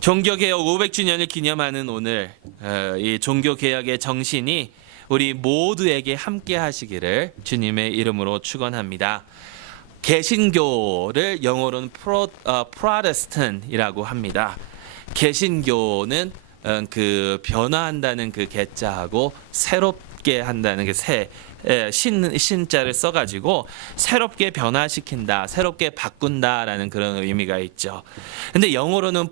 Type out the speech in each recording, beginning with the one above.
종교개혁 500주년을 기념하는 오늘 이 종교개혁의 정신이 우리 모두에게 함께 하시기를 주님의 이름으로 축원합니다. 개신교를 영어로는 프로테스탄이라고 합니다. 개신교는 그 변화한다는 그 개자하고 새롭게 한다는 그 신자를 써가지고 새롭게 변화시킨다, 새롭게 바꾼다라는 그런 의미가 있죠. 근데 영어로는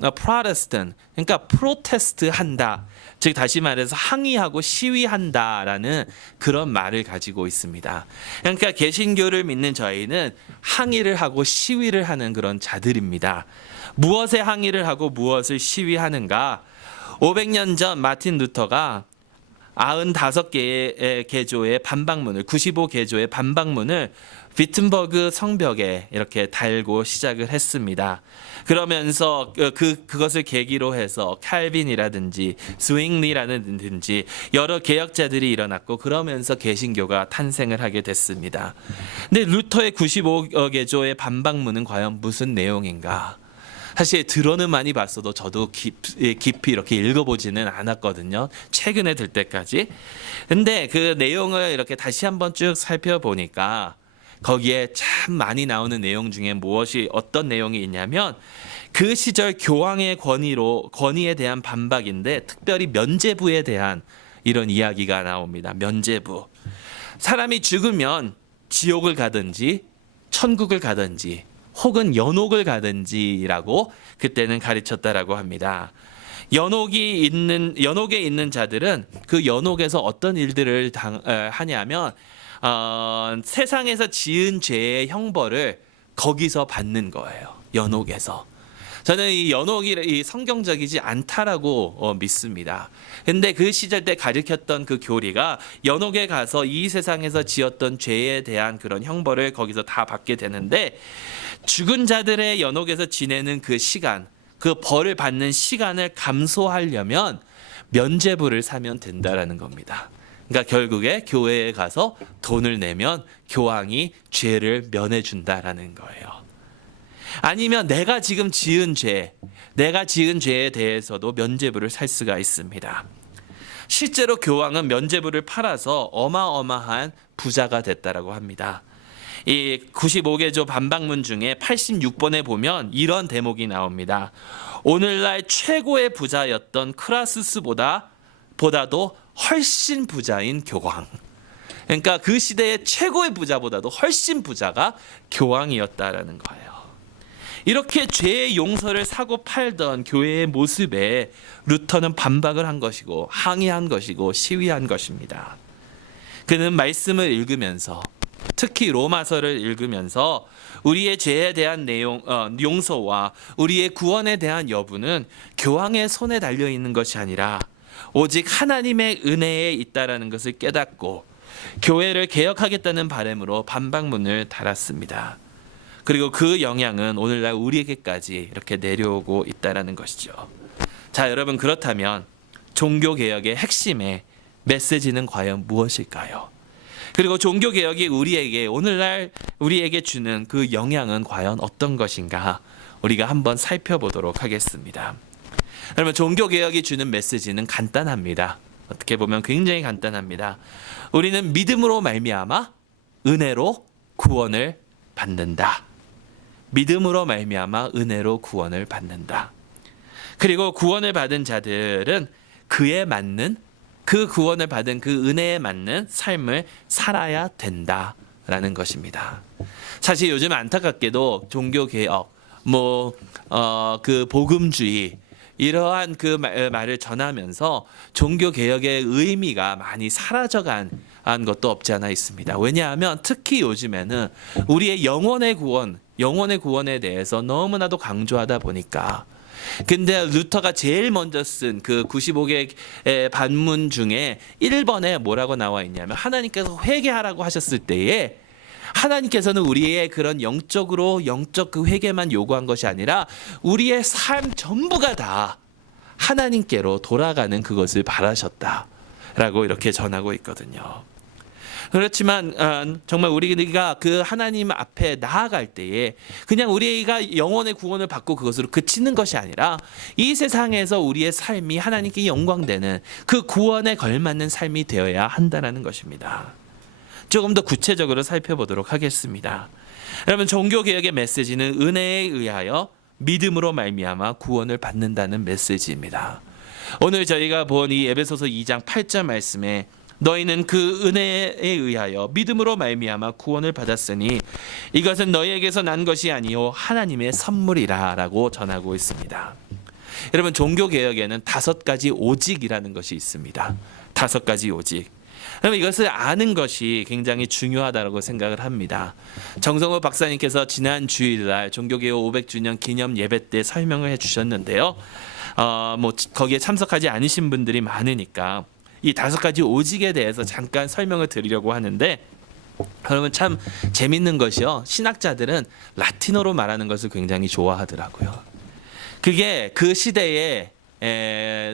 프로테스탄, 그러니까 프로테스트 한다. 즉 다시 말해서 항의하고 시위한다라는 그런 말을 가지고 있습니다. 그러니까 개신교를 믿는 저희는 항의를 하고 시위를 하는 그런 자들입니다. 무엇에 항의를 하고 무엇을 시위하는가? 500년 전 마틴 루터가 95개의 개조의 반박문을 95개조의 반박문을 비튼버그 성벽에 이렇게 달고 시작을 했습니다. 그러면서 그것을 계기로 해서 칼빈이라든지 스윙리라든지 여러 개혁자들이 일어났고 그러면서 개신교가 탄생을 하게 됐습니다. 근데 루터의 95개조의 반박문은 과연 무슨 내용인가? 사실 들어는 많이 봤어도 저도 깊이 이렇게 읽어보지는 않았거든요. 최근에 들 때까지. 근데 그 내용을 이렇게 다시 한번 쭉 살펴보니까 거기에 참 많이 나오는 내용 중에 어떤 내용이 있냐면 그 시절 교황의 권위에 대한 반박인데 특별히 면죄부에 대한 이런 이야기가 나옵니다. 면죄부. 사람이 죽으면 지옥을 가든지 천국을 가든지 혹은 연옥을 가든지라고 그때는 가르쳤다라고 합니다. 연옥에 있는 자들은 그 연옥에서 어떤 일들을 하냐면 세상에서 지은 죄의 형벌을 거기서 받는 거예요. 연옥에서. 저는 이 연옥이 성경적이지 않다라고 믿습니다. 근데 그 시절 때 가르쳤던 그 교리가 연옥에 가서 이 세상에서 지었던 죄에 대한 그런 형벌을 거기서 다 받게 되는데 죽은 자들의 연옥에서 지내는 그 시간, 그 벌을 받는 시간을 감소하려면 면죄부를 사면 된다라는 겁니다. 그러니까 결국에 교회에 가서 돈을 내면 교황이 죄를 면해 준다라는 거예요. 아니면 내가 지금 지은 죄에 대해서도 면죄부를 살 수가 있습니다. 실제로 교황은 면죄부를 팔아서 어마어마한 부자가 됐다라고 합니다. 이 95개조 반박문 중에 86번에 보면 이런 대목이 나옵니다. 오늘날 최고의 부자였던 크라수스보다도 훨씬 부자인 교황. 그러니까 그 시대의 최고의 부자보다도 훨씬 부자가 교황이었다라는 거예요. 이렇게 죄의 용서를 사고 팔던 교회의 모습에 루터는 반박을 한 것이고 항의한 것이고 시위한 것입니다. 그는 말씀을 읽으면서 특히 로마서를 읽으면서 우리의 죄에 대한 용서와 우리의 구원에 대한 여부는 교황의 손에 달려 있는 것이 아니라 오직 하나님의 은혜에 있다라는 것을 깨닫고 교회를 개혁하겠다는 바람으로 반박문을 달았습니다. 그리고 그 영향은 오늘날 우리에게까지 이렇게 내려오고 있다라는 것이죠. 자, 여러분 그렇다면 종교개혁의 핵심의 메시지는 과연 무엇일까요? 그리고 종교개혁이 오늘날 우리에게 주는 그 영향은 과연 어떤 것인가? 우리가 한번 살펴보도록 하겠습니다. 여러분 종교개혁이 주는 메시지는 간단합니다. 어떻게 보면 굉장히 간단합니다. 우리는 믿음으로 말미암아 은혜로 구원을 받는다. 믿음으로 말미암아 은혜로 구원을 받는다. 그리고 구원을 받은 자들은 그 구원을 받은 그 은혜에 맞는 삶을 살아야 된다라는 것입니다. 사실 요즘 안타깝게도 종교개혁, 그 복음주의 이러한 그 말을 전하면서 종교개혁의 의미가 많이 사라져간 것도 없지 않아 있습니다. 왜냐하면 특히 요즘에는 우리의 영혼의 구원에 대해서 너무나도 강조하다 보니까 근데 루터가 제일 먼저 쓴 그 95개의 반문 중에 1번에 뭐라고 나와 있냐면 하나님께서 회개하라고 하셨을 때에 하나님께서는 우리의 그런 영적 그 회개만 요구한 것이 아니라 우리의 삶 전부가 다 하나님께로 돌아가는 그것을 바라셨다라고 이렇게 전하고 있거든요. 그렇지만 정말 우리가 그 하나님 앞에 나아갈 때에 그냥 우리가 영혼의 구원을 받고 그것으로 그치는 것이 아니라 이 세상에서 우리의 삶이 하나님께 영광되는 그 구원에 걸맞는 삶이 되어야 한다는 것입니다. 조금 더 구체적으로 살펴보도록 하겠습니다. 여러분, 종교개혁의 메시지는 은혜에 의하여 믿음으로 말미암아 구원을 받는다는 메시지입니다. 오늘 저희가 본 이 에베소서 2장 8절 말씀에 너희는 그 은혜에 의하여 믿음으로 말미암아 구원을 받았으니 이것은 너희에게서 난 것이 아니요 하나님의 선물이라라고 전하고 있습니다. 여러분, 종교개혁에는 5가지 오직이라는 것이 있습니다. 5가지 오직. 그러면 이것을 아는 것이 굉장히 중요하다고 생각을 합니다. 정성호 박사님께서 지난 주일날 종교개혁 500주년 기념 예배 때 설명을 해주셨는데요. 거기에 참석하지 않으신 분들이 많으니까 이 5가지 오직에 대해서 잠깐 설명을 드리려고 하는데, 그러면 참 재밌는 것이요. 신학자들은 라틴어로 말하는 것을 굉장히 좋아하더라고요. 그게 그 시대에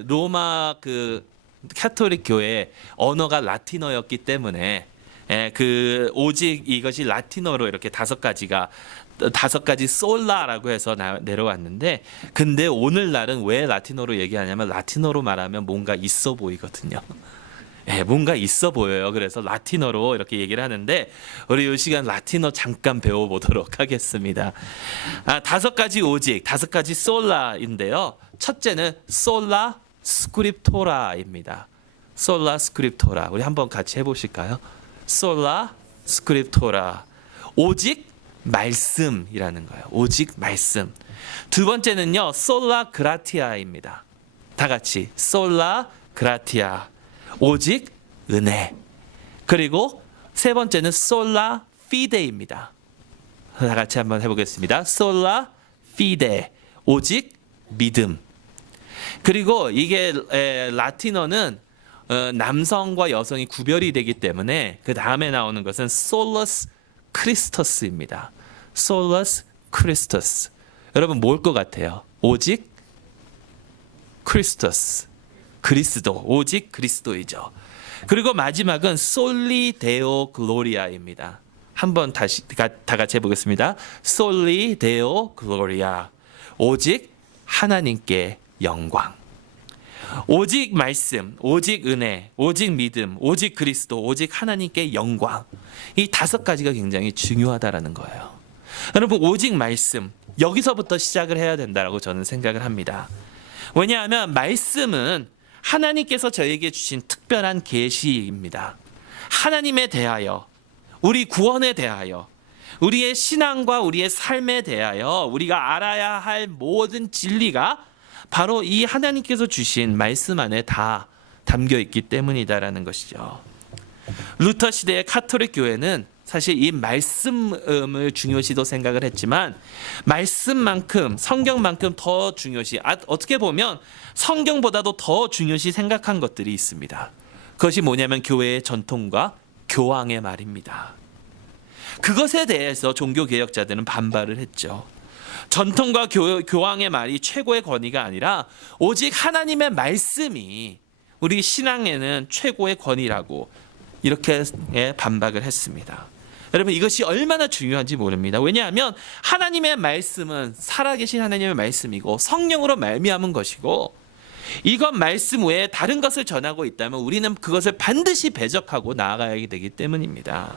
로마 그 카톨릭 교회 언어가 라틴어였기 때문에 그 오직 이것이 라틴어로 이렇게 5가지 솔라라고 해서 내려왔는데, 근데 오늘날은 왜 라틴어로 얘기하냐면 라틴어로 말하면 뭔가 있어 보이거든요. 뭔가 있어 보여요. 그래서 라틴어로 이렇게 얘기를 하는데 우리 이 시간 라틴어 잠깐 배워보도록 하겠습니다. 5가지 오직, 5가지 솔라인데요. 첫째는 솔라 스크립토라입니다. 솔라 스크립토라. 우리 한번 같이 해보실까요? 솔라 스크립토라. 오직 말씀이라는 거예요. 오직 말씀. 두 번째는요, 솔라 그라티아입니다. 다 같이 솔라 그라티아. 오직 은혜. 그리고 세 번째는 솔라 피데입니다. 다 같이 한번 해보겠습니다. 솔라 피데. 오직 믿음. 그리고 이게 라틴어는 남성과 여성이 구별이 되기 때문에 그 다음에 나오는 것은 솔러스 크리스토스입니다. 솔러스 크리스토스. 여러분, 뭘 것 같아요? 오직 크리스토스. 그리스도. 오직 그리스도이죠. 그리고 마지막은 솔리 데오 글로리아입니다. 한번 다시 다 같이 해보겠습니다. 솔리 데오 글로리아. 오직 하나님께 영광. 오직 말씀, 오직 은혜, 오직 믿음, 오직 그리스도, 오직 하나님께 영광. 이 5가지가 굉장히 중요하다라는 거예요. 여러분, 오직 말씀, 여기서부터 시작을 해야 된다고 저는 생각을 합니다. 왜냐하면 말씀은 하나님께서 저에게 주신 특별한 계시입니다. 하나님에 대하여, 우리 구원에 대하여, 우리의 신앙과 우리의 삶에 대하여 우리가 알아야 할 모든 진리가 바로 이 하나님께서 주신 말씀 안에 다 담겨 있기 때문이다라는 것이죠. 루터 시대의 카톨릭 교회는 사실 이 말씀을 중요시도 생각을 했지만 말씀만큼, 성경만큼 더 중요시, 어떻게 보면 성경보다도 더 중요시 생각한 것들이 있습니다. 그것이 뭐냐면 교회의 전통과 교황의 말입니다. 그것에 대해서 종교개혁자들은 반발을 했죠. 전통과 교황의 말이 최고의 권위가 아니라 오직 하나님의 말씀이 우리 신앙에는 최고의 권위라고 이렇게 반박을 했습니다. 여러분, 이것이 얼마나 중요한지 모릅니다. 왜냐하면 하나님의 말씀은 살아계신 하나님의 말씀이고 성령으로 말미암은 것이고, 이것 말씀 외에 다른 것을 전하고 있다면 우리는 그것을 반드시 배적하고 나아가야 되기 때문입니다.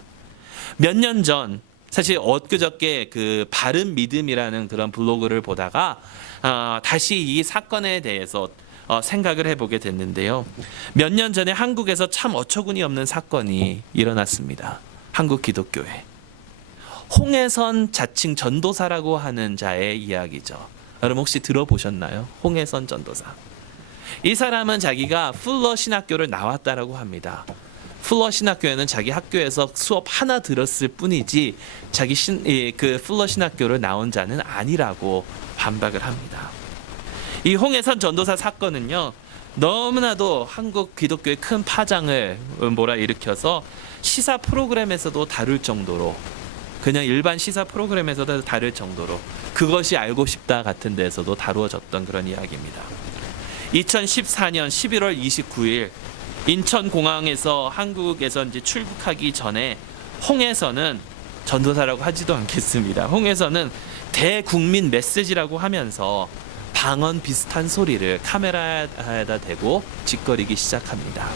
몇 년 전, 사실 엊그저께 그 바른 믿음이라는 그런 블로그를 보다가 다시 이 사건에 대해서 생각을 해보게 됐는데요. 몇 년 전에 한국에서 참 어처구니 없는 사건이 일어났습니다. 한국 기독교회. 홍해선 자칭 전도사라고 하는 자의 이야기죠. 여러분 혹시 들어보셨나요? 홍해선 전도사. 이 사람은 자기가 풀러 신학교를 나왔다라고 합니다. 풀러 신학교에는 자기 학교에서 수업 하나 들었을 뿐이지 그 풀러 신학교를 나온 자는 아니라고 반박을 합니다. 이 홍해선 전도사 사건은요, 너무나도 한국 기독교의 큰 파장을 몰아일으켜서 시사 프로그램에서도 다룰 정도로, 그냥 일반 시사 프로그램에서도 다룰 정도로, 그것이 알고 싶다 같은 데에서도 다루어졌던 그런 이야기입니다. 2014년 11월 29일 인천공항에서 한국에서 이제 출국하기 전에 홍해선은 전도사라고 하지도 않겠습니다. 홍해선은 대국민 메시지라고 하면서 방언 비슷한 소리를 카메라에다 대고 짓거리기 시작합니다.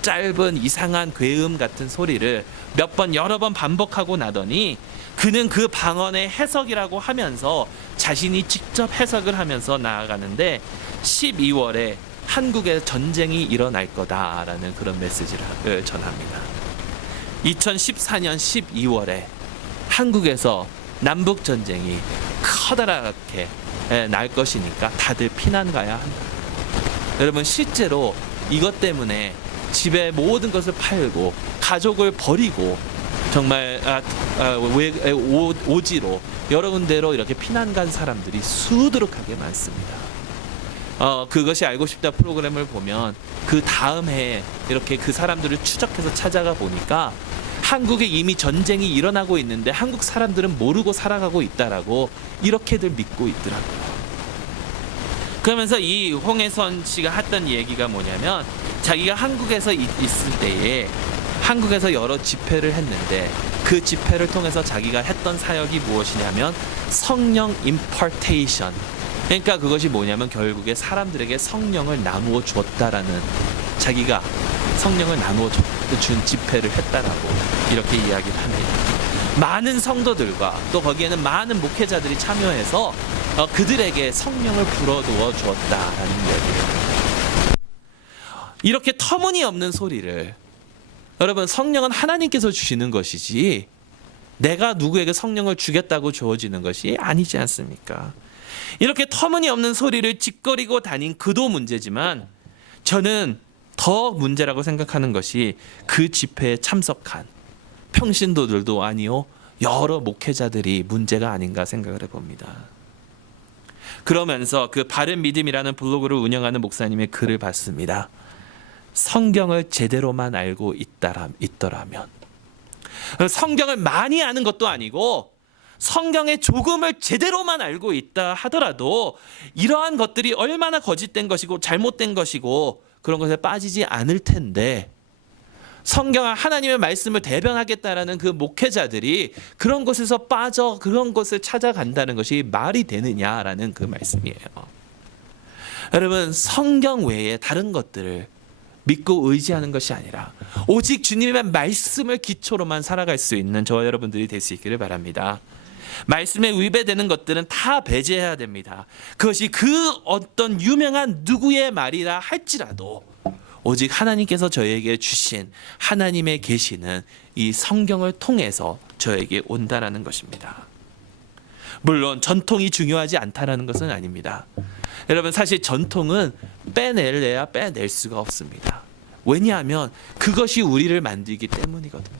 짧은 이상한 괴음 같은 소리를 몇 번 여러 번 반복하고 나더니 그는 그 방언의 해석이라고 하면서 자신이 직접 해석을 하면서 나아가는데 12월에 한국에 전쟁이 일어날 거다라는 그런 메시지를 전합니다. 2014년 12월에 한국에서 남북 전쟁이 커다랗게 날 것이니까 다들 피난 가야 한다. 여러분 실제로 이것 때문에 집에 모든 것을 팔고 가족을 버리고 정말 오지로 여러 군데로 이렇게 피난 간 사람들이 수두룩하게 많습니다. 그것이 알고 싶다 프로그램을 보면 그 다음 해에 이렇게 그 사람들을 추적해서 찾아가 보니까 한국에 이미 전쟁이 일어나고 있는데 한국 사람들은 모르고 살아가고 있다라고 이렇게들 믿고 있더라고요. 그러면서 이 홍해선 씨가 했던 얘기가 뭐냐면 자기가 한국에서 있을 때에 한국에서 여러 집회를 했는데 그 집회를 통해서 자기가 했던 사역이 무엇이냐면 성령 임파테이션, 그러니까 그것이 뭐냐면 결국에 사람들에게 성령을 나누어 주었다라는, 자기가 성령을 나누어 준 집회를 했다라고 이렇게 이야기를 합니다. 많은 성도들과 또 거기에는 많은 목회자들이 참여해서 그들에게 성령을 불어넣어 주었다라는 이야기예요. 이렇게 터무니없는 소리를, 여러분 성령은 하나님께서 주시는 것이지 내가 누구에게 성령을 주겠다고 주어지는 것이 아니지 않습니까? 이렇게 터무니없는 소리를 짓거리고 다닌 그도 문제지만 저는 더 문제라고 생각하는 것이 그 집회에 참석한 평신도들도 아니요 여러 목회자들이 문제가 아닌가 생각을 해봅니다. 그러면서 그 바른 믿음이라는 블로그를 운영하는 목사님의 글을 봤습니다. 성경을 제대로만 알고 있더라면, 성경을 많이 아는 것도 아니고 성경의 조금을 제대로만 알고 있다 하더라도 이러한 것들이 얼마나 거짓된 것이고 잘못된 것이고 그런 것에 빠지지 않을 텐데, 성경과 하나님의 말씀을 대변하겠다라는 그 목회자들이 그런 것에서 빠져 그런 것을 찾아간다는 것이 말이 되느냐라는 그 말씀이에요. 여러분 성경 외에 다른 것들을 믿고 의지하는 것이 아니라 오직 주님의 말씀을 기초로만 살아갈 수 있는 저와 여러분들이 될 수 있기를 바랍니다. 말씀에 위배되는 것들은 다 배제해야 됩니다. 그것이 그 어떤 유명한 누구의 말이라 할지라도 오직 하나님께서 저에게 주신 하나님의 계시는 이 성경을 통해서 저에게 온다라는 것입니다. 물론 전통이 중요하지 않다라는 것은 아닙니다. 여러분 사실 전통은 빼낼래야 빼낼 수가 없습니다. 왜냐하면 그것이 우리를 만들기 때문이거든요.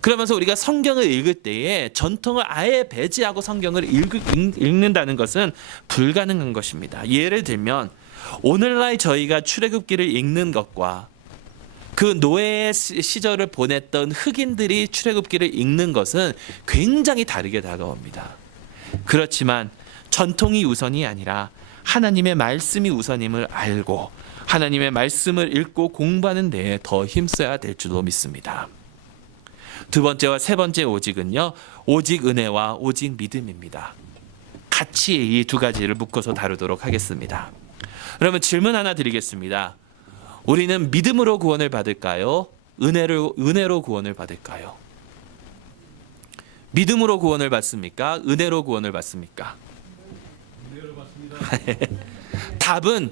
그러면서 우리가 성경을 읽을 때에 전통을 아예 배제하고 성경을 읽는다는 것은 불가능한 것입니다. 예를 들면 오늘날 저희가 출애굽기를 읽는 것과 그 노예의 시절을 보냈던 흑인들이 출애굽기를 읽는 것은 굉장히 다르게 다가옵니다. 그렇지만 전통이 우선이 아니라 하나님의 말씀이 우선임을 알고 하나님의 말씀을 읽고 공부하는 데에 더 힘써야 될 줄로 믿습니다. 두 번째와 세 번째 오직은요, 오직 은혜와 오직 믿음입니다. 같이 이 두 가지를 묶어서 다루도록 하겠습니다. 그러면 질문 하나 드리겠습니다. 우리는 믿음으로 구원을 받을까요? 은혜로 구원을 받을까요? 믿음으로 구원을 받습니까? 은혜로 구원을 받습니까? 은혜로 받습니다. 답은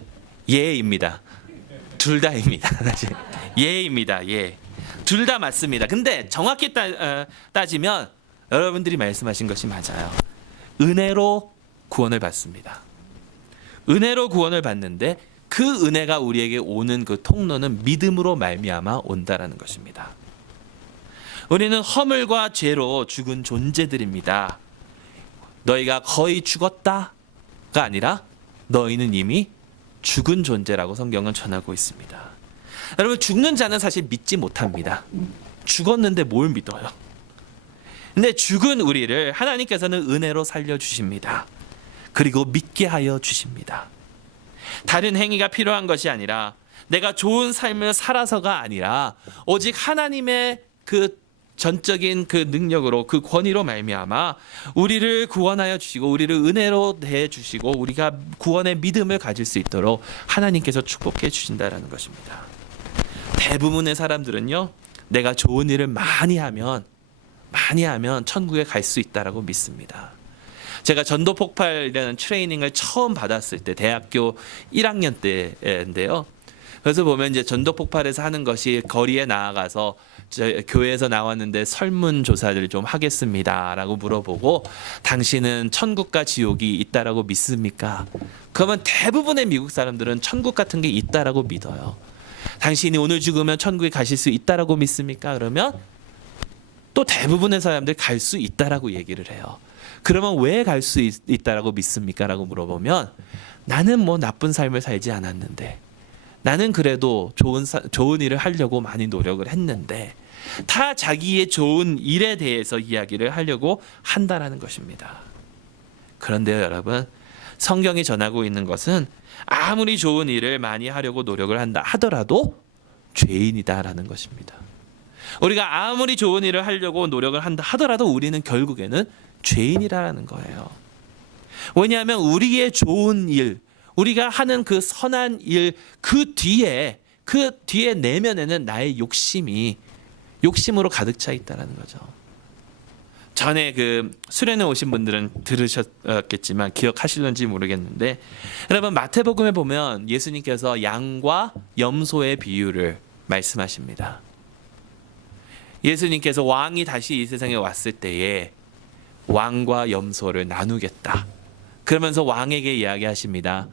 예입니다. 둘 다입니다. 예입니다. 예. 둘 다 맞습니다. 근데 정확히 따지면 여러분들이 말씀하신 것이 맞아요. 은혜로 구원을 받습니다. 은혜로 구원을 받는데 그 은혜가 우리에게 오는 그 통로는 믿음으로 말미암아 온다라는 것입니다. 우리는 허물과 죄로 죽은 존재들입니다. 너희가 거의 죽었다가 아니라 너희는 이미 죽은 존재라고 성경은 전하고 있습니다. 여러분 죽는 자는 사실 믿지 못합니다. 죽었는데 뭘 믿어요? 근데 죽은 우리를 하나님께서는 은혜로 살려주십니다. 그리고 믿게 하여 주십니다. 다른 행위가 필요한 것이 아니라 내가 좋은 삶을 살아서가 아니라 오직 하나님의 그 전적인 그 능력으로 그 권위로 말미암아 우리를 구원하여 주시고 우리를 은혜로 대해 주시고 우리가 구원의 믿음을 가질 수 있도록 하나님께서 축복해 주신다라는 것입니다. 대부분의 사람들은요, 내가 좋은 일을 많이 하면 천국에 갈 수 있다라고 믿습니다. 제가 전도 폭발이라는 트레이닝을 처음 받았을 때 대학교 1학년 때인데요. 그래서 보면 이제 전도 폭발에서 하는 것이 거리에 나아가서 교회에서 나왔는데 설문 조사를 좀 하겠습니다라고 물어보고 당신은 천국과 지옥이 있다라고 믿습니까? 그러면 대부분의 미국 사람들은 천국 같은 게 있다라고 믿어요. 당신이 오늘 죽으면 천국에 가실 수 있다라고 믿습니까? 그러면 또 대부분의 사람들 갈 수 있다라고 얘기를 해요. 그러면 왜 갈 수 있다라고 믿습니까? 라고 물어보면 나는 뭐 나쁜 삶을 살지 않았는데 나는 그래도 좋은 일을 하려고 많이 노력을 했는데 다 자기의 좋은 일에 대해서 이야기를 하려고 한다라는 것입니다. 그런데요, 여러분, 성경이 전하고 있는 것은 아무리 좋은 일을 많이 하려고 노력을 한다 하더라도 죄인이다라는 것입니다. 우리가 아무리 좋은 일을 하려고 노력을 한다 하더라도 우리는 결국에는 죄인이라는 거예요. 왜냐하면 우리의 좋은 일, 우리가 하는 그 선한 일 그 뒤에 내면에는 나의 욕심으로 가득 차 있다라는 거죠. 전에 그 수련회 오신 분들은 들으셨겠지만 기억하실는지 모르겠는데, 여러분 마태복음에 보면 예수님께서 양과 염소의 비유를 말씀하십니다. 예수님께서 왕이 다시 이 세상에 왔을 때에 왕과 염소를 나누겠다. 그러면서 왕에게 이야기하십니다.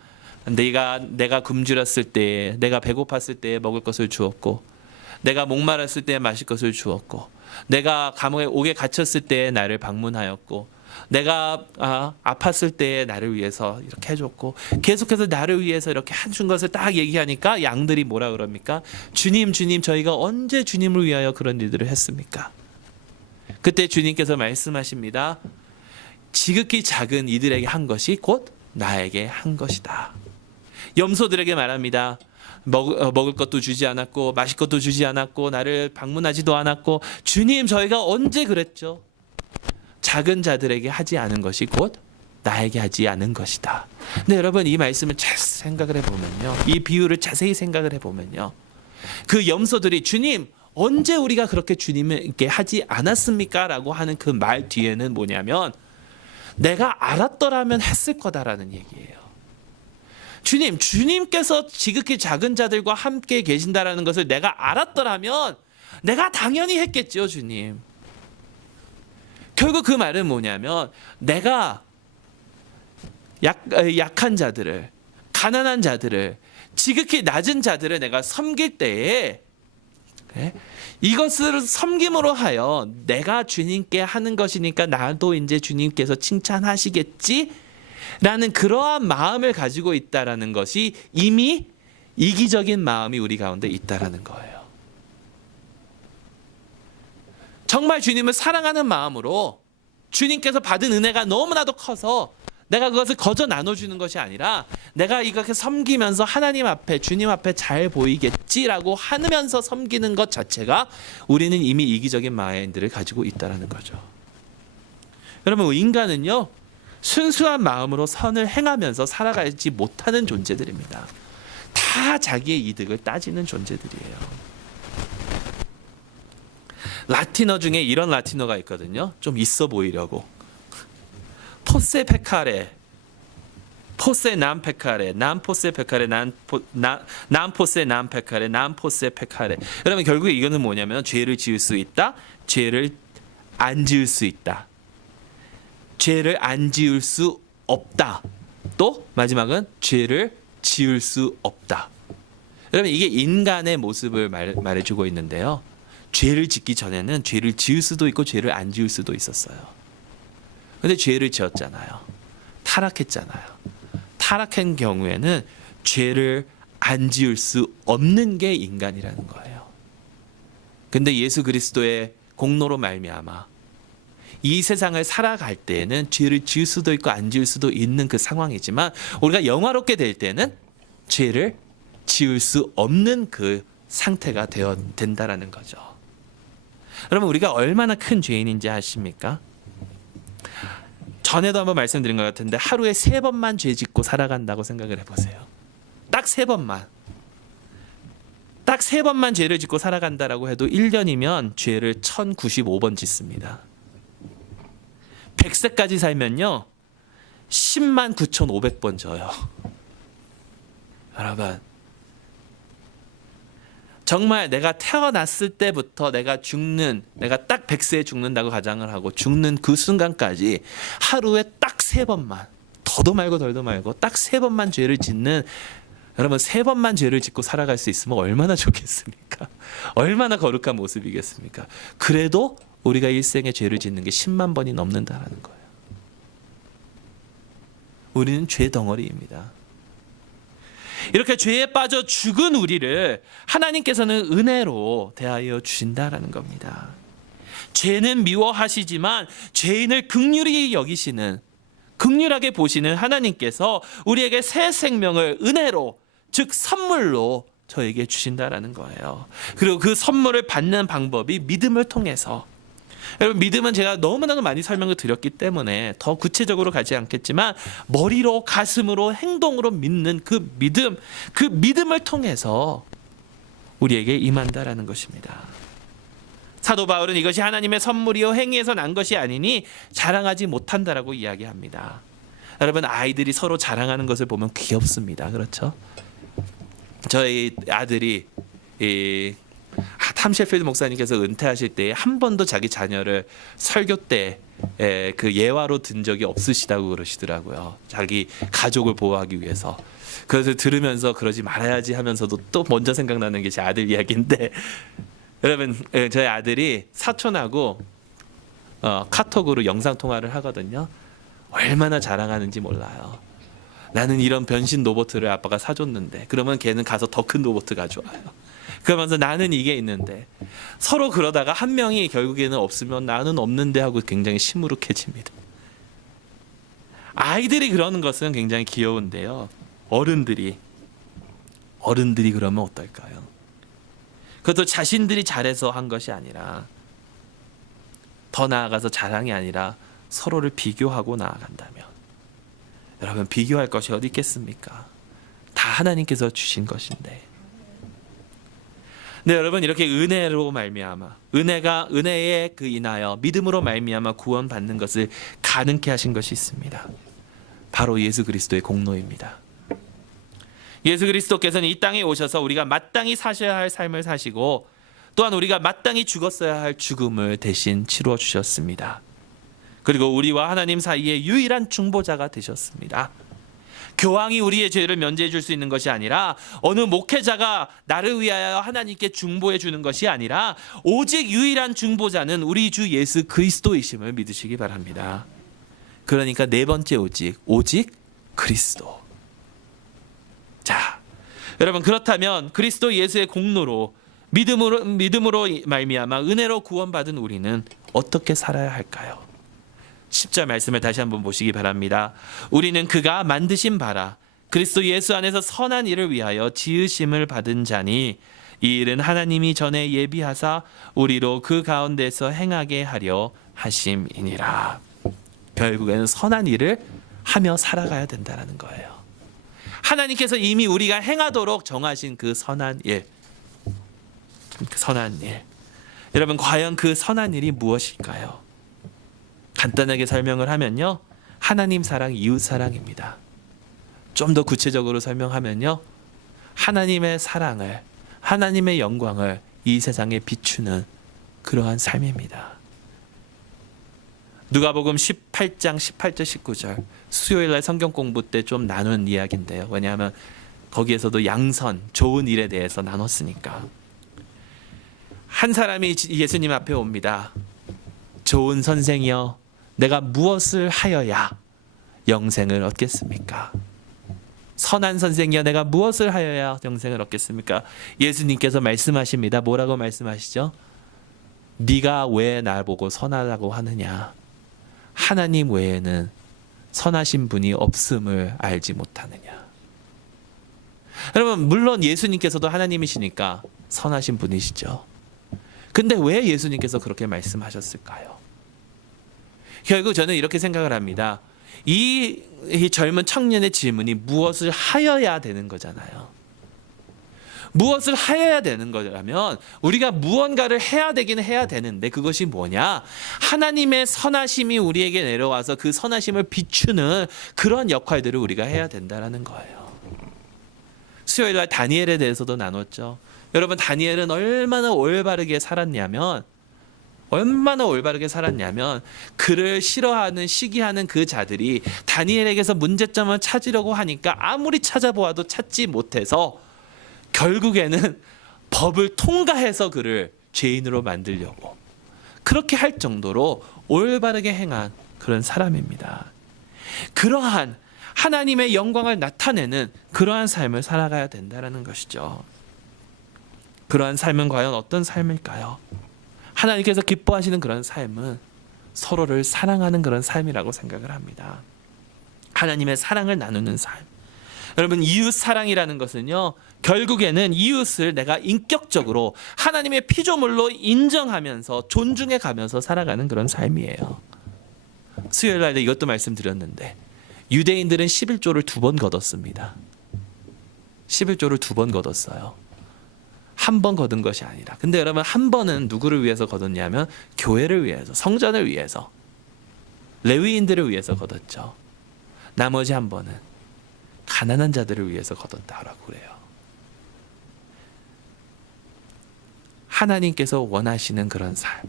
내가 굶주렸을 때에, 내가 배고팠을 때에 먹을 것을 주었고, 내가 목마랐을 때에 마실 것을 주었고, 내가 감옥에 옥에 갇혔을 때에 나를 방문하였고, 내가 아팠을 때에 나를 위해서 이렇게 해줬고, 계속해서 나를 위해서 이렇게 해준 것을 딱 얘기하니까 양들이 뭐라 그럽니까? 주님, 저희가 언제 주님을 위하여 그런 일들을 했습니까? 그때 주님께서 말씀하십니다. 지극히 작은 이들에게 한 것이 곧 나에게 한 것이다. 염소들에게 말합니다. 먹을 것도 주지 않았고 마실 것도 주지 않았고 나를 방문하지도 않았고, 주님 저희가 언제 그랬죠? 작은 자들에게 하지 않은 것이 곧 나에게 하지 않은 것이다. 근데 여러분 이 말씀을 잘 생각을 해보면요, 이 비유를 자세히 생각을 해보면요, 그 염소들이 주님 언제 우리가 그렇게 주님께 하지 않았습니까? 라고 하는 그 말 뒤에는 뭐냐면 내가 알았더라면 했을 거다라는 얘기예요. 주님께서 지극히 작은 자들과 함께 계신다라는 것을 내가 알았더라면 내가 당연히 했겠죠, 주님. 결국 그 말은 뭐냐면 내가 약한 자들을, 가난한 자들을, 지극히 낮은 자들을 내가 섬길 때에 이것을 섬김으로 하여 내가 주님께 하는 것이니까 나도 이제 주님께서 칭찬하시겠지? 라는 그러한 마음을 가지고 있다라는 것이 이미 이기적인 마음이 우리 가운데 있다라는 거예요. 정말 주님을 사랑하는 마음으로 주님께서 받은 은혜가 너무나도 커서 내가 그것을 거저 나눠주는 것이 아니라 내가 이렇게 섬기면서 하나님 앞에, 주님 앞에 잘 보이겠지라고 하면서 섬기는 것 자체가 우리는 이미 이기적인 마인드를 가지고 있다는 거죠. 여러분 인간은요, 순수한 마음으로 선을 행하면서 살아가지 못하는 존재들입니다. 다 자기의 이득을 따지는 존재들이에요. 라틴어 중에 이런 라틴어가 있거든요. 좀 있어 보이려고. 포세 페카레, 포세 남 페카레, 남 포세 페카레, 남 포세 남 페카레, 남 포세 페카레. 여러분 결국에 이거는 뭐냐면 죄를 지을 수 있다, 죄를 안 지을 수 있다, 죄를 안 지을 수 없다, 또 마지막은 죄를 지을 수 없다. 여러분 이게 인간의 모습을 말해주고 있는데요. 죄를 짓기 전에는 죄를 지을 수도 있고 죄를 안 지을 수도 있었어요. 근데 죄를 지었잖아요. 타락했잖아요. 타락한 경우에는 죄를 안 지을 수 없는 게 인간이라는 거예요. 근데 예수 그리스도의 공로로 말미암아 이 세상을 살아갈 때에는 죄를 지을 수도 있고 안 지을 수도 있는 그 상황이지만 우리가 영화롭게 될 때는 죄를 지을 수 없는 그 상태가 된다라는 거죠. 여러분, 우리가 얼마나 큰 죄인인지 아십니까? 전에도 한번 말씀드린 것 같은데 하루에 3번만 죄 짓고 살아간다고 생각을 해보세요. 딱 3번만. 딱 3번만 죄를 짓고 살아간다라고 해도 1년이면 죄를 1095번 짓습니다. 100세까지 살면요 10만 9,500번 져요. 여러분, 정말 내가 태어났을 때부터 내가 딱 100세에 죽는다고 가정을 하고 죽는 그 순간까지 하루에 딱 3번만, 더도 말고 덜도 말고 딱 3번만 죄를 짓는, 여러분 3번만 죄를 짓고 살아갈 수 있으면 얼마나 좋겠습니까? 얼마나 거룩한 모습이겠습니까? 그래도 우리가 일생에 죄를 짓는 게 10만 번이 넘는다라는 거예요. 우리는 죄 덩어리입니다. 이렇게 죄에 빠져 죽은 우리를 하나님께서는 은혜로 대하여 주신다라는 겁니다. 죄는 미워하시지만 죄인을 긍휼히 여기시는, 긍휼하게 보시는 하나님께서 우리에게 새 생명을 은혜로, 즉 선물로 저에게 주신다라는 거예요. 그리고 그 선물을 받는 방법이 믿음을 통해서, 여러분 믿음은 제가 너무나도 많이 설명을 드렸기 때문에 더 구체적으로 가지 않겠지만 머리로, 가슴으로, 행동으로 믿는 그 믿음을 통해서 우리에게 임한다라는 것입니다. 사도 바울은 이것이 하나님의 선물이요 행위에서 난 것이 아니니 자랑하지 못한다라고 이야기합니다. 여러분, 아이들이 서로 자랑하는 것을 보면 귀엽습니다. 그렇죠? 저희 아들이 탐셰필드 목사님께서 은퇴하실 때 한 번도 자기 자녀를 설교 때 그 예화로 든 적이 없으시다고 그러시더라고요. 자기 가족을 보호하기 위해서. 그래서 들으면서 그러지 말아야지 하면서도 또 먼저 생각나는 게 제 아들 이야기인데, 여러분 저희 아들이 사촌하고 카톡으로 영상 통화를 하거든요. 얼마나 자랑하는지 몰라요. 나는 이런 변신 로봇을 아빠가 사줬는데, 그러면 걔는 가서 더 큰 로봇 가져와요. 그러면서 나는 이게 있는데, 서로 그러다가 한 명이 결국에는 없으면 나는 없는데 하고 굉장히 시무룩해집니다. 아이들이 그러는 것은 굉장히 귀여운데요, 어른들이 그러면 어떨까요? 그것도 자신들이 잘해서 한 것이 아니라, 더 나아가서 자랑이 아니라 서로를 비교하고 나아간다면, 여러분 비교할 것이 어디 있겠습니까? 다 하나님께서 주신 것인데. 네, 여러분 이렇게 은혜로 말미암아, 은혜에 그 인하여 믿음으로 말미암아 구원받는 것을 가능케 하신 것이 있습니다. 바로 예수 그리스도의 공로입니다. 예수 그리스도께서는 이 땅에 오셔서 우리가 마땅히 사셔야 할 삶을 사시고, 또한 우리가 마땅히 죽었어야 할 죽음을 대신 치루어 주셨습니다. 그리고 우리와 하나님 사이의 유일한 중보자가 되셨습니다. 교황이 우리의 죄를 면제해 줄 수 있는 것이 아니라, 어느 목회자가 나를 위하여 하나님께 중보해 주는 것이 아니라, 오직 유일한 중보자는 우리 주 예수 그리스도이심을 믿으시기 바랍니다. 그러니까 네 번째 오직 그리스도. 자, 여러분 그렇다면 그리스도 예수의 공로로 믿음으로 말미암아 은혜로 구원받은 우리는 어떻게 살아야 할까요? 10절 말씀을 다시 한번 보시기 바랍니다. 우리는 그가 만드신 바라 그리스도 예수 안에서 선한 일을 위하여 지으심을 받은 자니, 이 일은 하나님이 전에 예비하사 우리로 그 가운데서 행하게 하려 하심이니라. 결국에는 선한 일을 하며 살아가야 된다는 거예요. 하나님께서 이미 우리가 행하도록 정하신 그 선한 일. 여러분 과연 그 선한 일이 무엇일까요? 간단하게 설명을 하면요, 하나님 사랑, 이웃 사랑입니다. 좀 더 구체적으로 설명하면요, 하나님의 사랑을, 하나님의 영광을 이 세상에 비추는 그러한 삶입니다. 누가복음 18장 18절 19절 수요일날 성경 공부 때 좀 나눈 이야기인데요. 왜냐하면 거기에서도 양선, 좋은 일에 대해서 나눴으니까. 한 사람이 예수님 앞에 옵니다. 좋은 선생이여, 내가 무엇을 하여야 영생을 얻겠습니까? 선한 선생이여, 내가 무엇을 하여야 영생을 얻겠습니까? 예수님께서 말씀하십니다. 뭐라고 말씀하시죠? 네가 왜 날 보고 선하다고 하느냐? 하나님 외에는 선하신 분이 없음을 알지 못하느냐? 여러분 물론 예수님께서도 하나님이시니까 선하신 분이시죠. 근데 왜 예수님께서 그렇게 말씀하셨을까요? 결국 저는 이렇게 생각을 합니다. 이 젊은 청년의 질문이 무엇을 하여야 되는 거잖아요. 무엇을 하여야 되는 거라면 우리가 무언가를 해야 되긴 해야 되는데 그것이 뭐냐? 하나님의 선하심이 우리에게 내려와서 그 선하심을 비추는 그런 역할들을 우리가 해야 된다는 거예요. 수요일 날 다니엘에 대해서도 나눴죠. 여러분 다니엘은 얼마나 올바르게 살았냐면 그를 싫어하는 시기하는 그 자들이 다니엘에게서 문제점을 찾으려고 하니까 아무리 찾아보아도 찾지 못해서 결국에는 법을 통과해서 그를 죄인으로 만들려고 그렇게 할 정도로 올바르게 행한 그런 사람입니다. 그러한 하나님의 영광을 나타내는 그러한 삶을 살아가야 된다는 것이죠. 그러한 삶은 과연 어떤 삶일까요? 하나님께서 기뻐하시는 그런 삶은 서로를 사랑하는 그런 삶이라고 생각을 합니다. 하나님의 사랑을 나누는 삶. 여러분 이웃 사랑이라는 것은요, 결국에는 이웃을 내가 인격적으로 하나님의 피조물로 인정하면서 존중해 가면서 살아가는 그런 삶이에요. 수요일 날에 이것도 말씀드렸는데 유대인들은 11조를 2번 거뒀습니다. 11조를 2번 거뒀어요. 한 번 거둔 것이 아니라. 근데 여러분 한 번은 누구를 위해서 거뒀냐면 교회를 위해서, 성전을 위해서, 레위인들을 위해서 거뒀죠. 나머지 한 번은 가난한 자들을 위해서 거뒀다라고 그래요. 하나님께서 원하시는 그런 삶,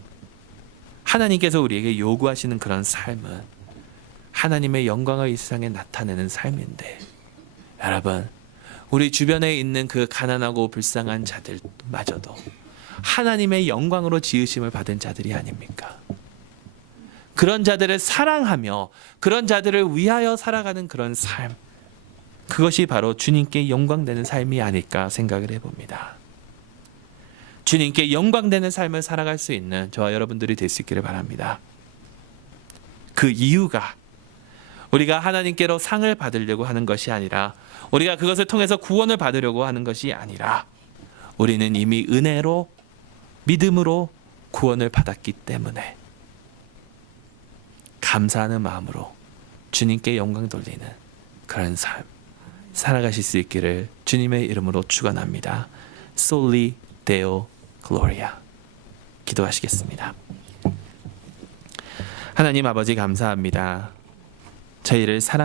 하나님께서 우리에게 요구하시는 그런 삶은 하나님의 영광을 이 세상에 나타내는 삶인데, 여러분 우리 주변에 있는 그 가난하고 불쌍한 자들마저도 하나님의 영광으로 지으심을 받은 자들이 아닙니까? 그런 자들을 사랑하며 그런 자들을 위하여 살아가는 그런 삶, 그것이 바로 주님께 영광되는 삶이 아닐까 생각을 해봅니다. 주님께 영광되는 삶을 살아갈 수 있는 저와 여러분들이 될 수 있기를 바랍니다. 그 이유가 우리가 하나님께로 상을 받으려고 하는 것이 아니라, 우리가 그것을 통해서 구원을 받으려고 하는 것이 아니라, 우리는 이미 은혜로 믿음으로 구원을 받았기 때문에 감사하는 마음으로 주님께 영광 돌리는 그런 삶 살아가실 수 있기를 주님의 이름으로 축원합니다. Soli Deo Gloria. 기도하시겠습니다. 하나님 아버지 감사합니다. 저희를 사랑